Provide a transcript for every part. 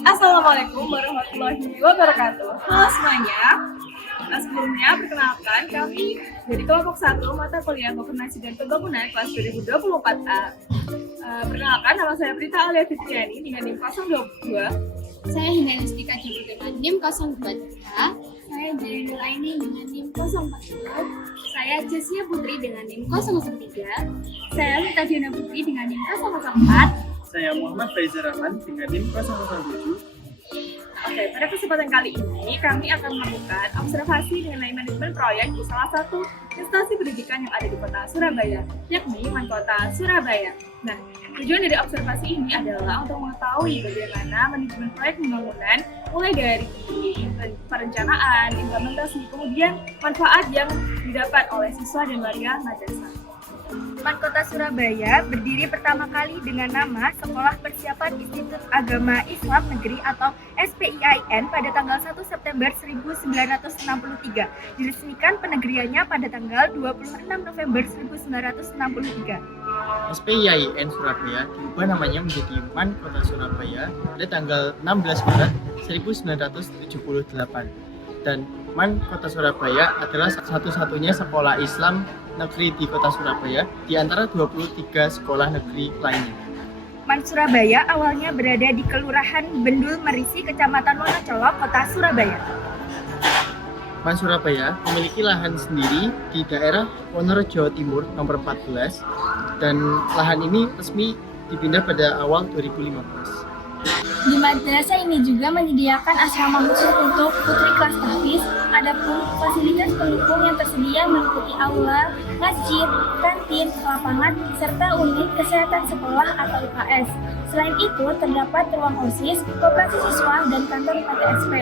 Assalamualaikum warahmatullahi wabarakatuh. Halo semuanya. Sebelumnya perkenalkan kami dari kelompok 1 mata kuliah Governance dan Pembangunan kelas 2024A. Perkenalkan nama saya Prita Alia Fitriani dengan NIM 02. Saya Hindani Stika Jumbo dengan NIM 02. Saya Jari Nuraini dengan NIM 042. Saya Jessia Putri dengan NIM 003. Saya Lita Diana Putri dengan NIM 004. Saya Muhammad Faizal Rahman dengan NIM 007. Oke, pada kesempatan kali ini kami akan melakukan observasi mengenai manajemen proyek di salah satu instansi pendidikan yang ada di kota Surabaya, yakni Mankota Surabaya. Nah, tujuan dari observasi ini adalah untuk mengetahui bagaimana manajemen proyek pembangunan mulai dari perencanaan, implementasi, kemudian manfaat yang didapat oleh siswa dan warga madrasah. Mankota Surabaya berdiri pertama kali dengan nama Sekolah Persiapan Institut Agama Islam Negeri atau SPIIN pada tanggal 1 September 1963. Diresmikan penegriannya pada tanggal 26 November 1963. SPIIN Surabaya diubah namanya menjadi Mankota Surabaya pada tanggal 16 Maret 1978. Dan Mankota Surabaya adalah satu-satunya sekolah Islam negeri di kota Surabaya di antara 23 sekolah negeri lainnya. Man Surabaya awalnya berada di Kelurahan Bendul Merisi, Kecamatan Wonocolo, Kota Surabaya. Man Surabaya memiliki lahan sendiri di daerah Wonorejo Timur nomor 14 dan lahan ini resmi dipindah pada awal 2015. Di madrasah ini juga menyediakan asrama khusus untuk putri kelas tahfiz. Adapun fasilitas pendukung yang tersedia meliputi aula, masjid, kantin, lapangan, serta unit kesehatan sekolah atau UKS. Selain itu, terdapat ruang OSIS, koperasi siswa, dan kantor PTSP.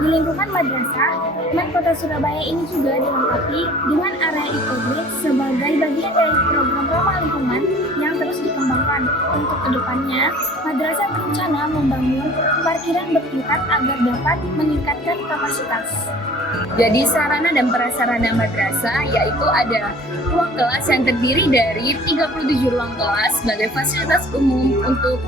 Di lingkungan madrasah, Mankota Surabaya ini juga dilengkapi dengan area eco-green sebagai bagian dari program ramah lingkungan yang terus dikembangkan. Untuk kedepannya, madrasah berencana membangun parkiran bertingkat agar dapat meningkatkan kapasitas. Jadi sarana dan prasarana madrasah yaitu ada ruang kelas yang terdiri dari 37 ruang kelas sebagai fasilitas umum untuk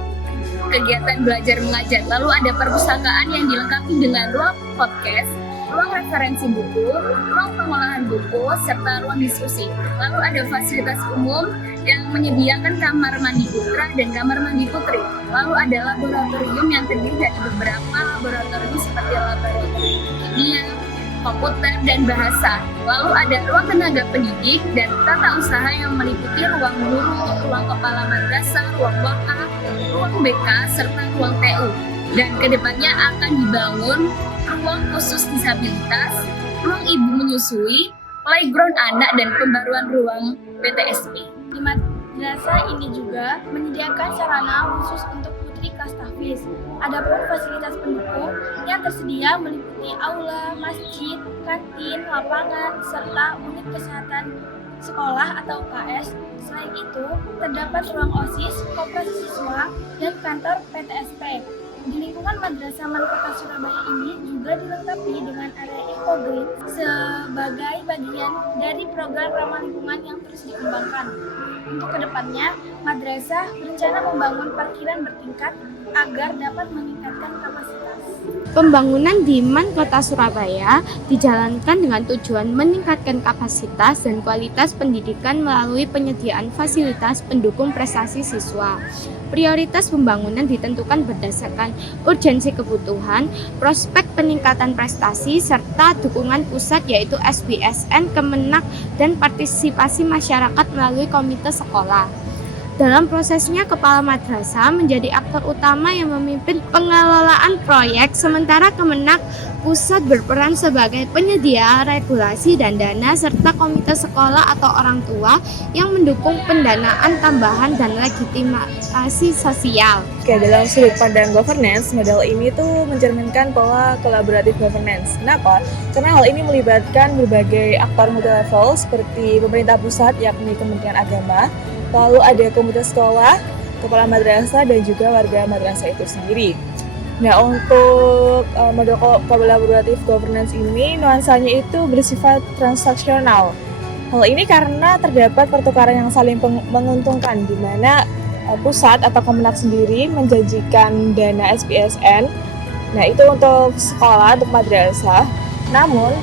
kegiatan belajar mengajar. Lalu ada perpustakaan yang dilengkapi dengan ruang podcast, ruang referensi buku, ruang pengolahan buku, serta ruang diskusi. Lalu ada fasilitas umum yang menyediakan kamar mandi putra dan kamar mandi putri. Lalu ada laboratorium yang terdiri dari beberapa laboratorium seperti laboratorium kimia, komputer, dan bahasa. Lalu ada ruang tenaga pendidik dan tata usaha yang meliputi ruang guru, ruang kepala madrasah, ruang WA, ruang BK, serta ruang TU. Dan kedepannya akan dibangun ruang khusus disabilitas, ruang ibu menyusui, playground anak, dan pembaruan ruang PTSP. Di madrasah ini juga menyediakan sarana khusus untuk putri kelas tahfiz. Adapun fasilitas pendukung yang tersedia meliputi aula, masjid, kantin, lapangan, serta unit kesehatan sekolah atau UKS. Selain itu, terdapat ruang OSIS, koperasi siswa, dan kantor PTSP. Di lingkungan Madrasah Mankota Surabaya ini juga dilengkapi dengan area eco-green sebagai bagian dari program ramah lingkungan yang terus dikembangkan. Untuk kedepannya, madrasah berencana membangun parkiran bertingkat agar dapat meningkatkan kapasitas. Pembangunan di Mankota Surabaya dijalankan dengan tujuan meningkatkan kapasitas dan kualitas pendidikan melalui penyediaan fasilitas pendukung prestasi siswa. Prioritas pembangunan ditentukan berdasarkan urgensi kebutuhan, prospek peningkatan prestasi, serta dukungan pusat yaitu SBSN, Kemenak, dan partisipasi masyarakat melalui komite sekolah. Dalam prosesnya, kepala madrasah menjadi aktor utama yang memimpin pengelolaan proyek, sementara Kemenak Pusat berperan sebagai penyedia regulasi dan dana, serta komite sekolah atau orang tua yang mendukung pendanaan tambahan dan legitimasi sosial. Oke, dalam sudut pandang governance, model ini tuh mencerminkan pola kolaboratif governance. Kenapa? Karena hal ini melibatkan berbagai aktor multi-level seperti pemerintah pusat yakni Kementerian Agama, lalu ada komite sekolah, kepala madrasah, dan juga warga madrasah itu sendiri. Nah, untuk model kolaboratif governance ini, nuansanya itu bersifat transaksional. Hal ini karena terdapat pertukaran yang saling menguntungkan, di mana pusat atau Kemenak sendiri menjanjikan dana SPSN. Nah, itu untuk sekolah, untuk madrasah. Namun,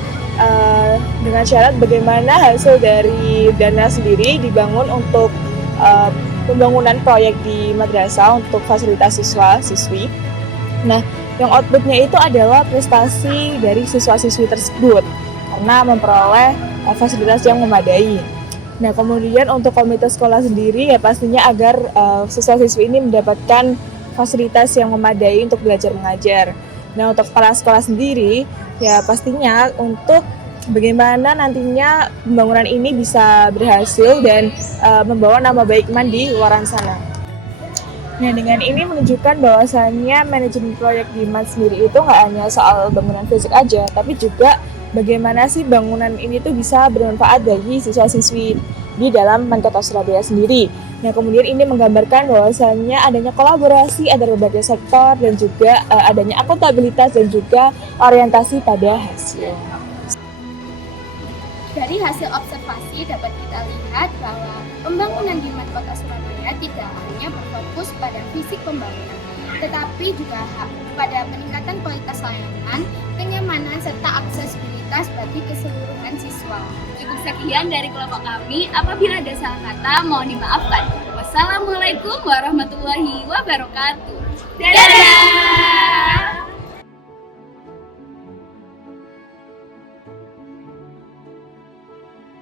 dengan syarat bagaimana hasil dari dana sendiri dibangun untuk pembangunan proyek di madrasah untuk fasilitas siswa-siswi. Nah, yang outputnya itu adalah prestasi dari siswa-siswi tersebut karena memperoleh fasilitas yang memadai. Nah, kemudian untuk komite sekolah sendiri ya pastinya agar siswa-siswi ini mendapatkan fasilitas yang memadai untuk belajar mengajar. Nah, untuk kepala sekolah sendiri ya pastinya untuk bagaimana nantinya pembangunan ini bisa berhasil dan membawa nama baik MAN di luar sana. Nah, dengan ini menunjukkan bahwasannya manajemen proyek di MAN sendiri itu nggak hanya soal bangunan fisik aja, tapi juga bagaimana sih bangunan ini tuh bisa bermanfaat bagi siswa-siswi di dalam MAN Kota Surabaya sendiri. Nah, kemudian ini menggambarkan bahwasannya adanya kolaborasi antara berbagai sektor dan juga adanya akuntabilitas dan juga orientasi pada hasil. Dari hasil observasi dapat kita lihat bahwa pembangunan di MAN Kota Surabaya tidak hanya berfokus pada fisik pembangunan, tetapi juga pada peningkatan kualitas layanan, kenyamanan, serta aksesibilitas bagi keseluruhan siswa. Cukup sekian dari kelompok kami. Apabila ada salah kata, mohon dimaafkan. Wassalamualaikum warahmatullahi wabarakatuh. Dadah!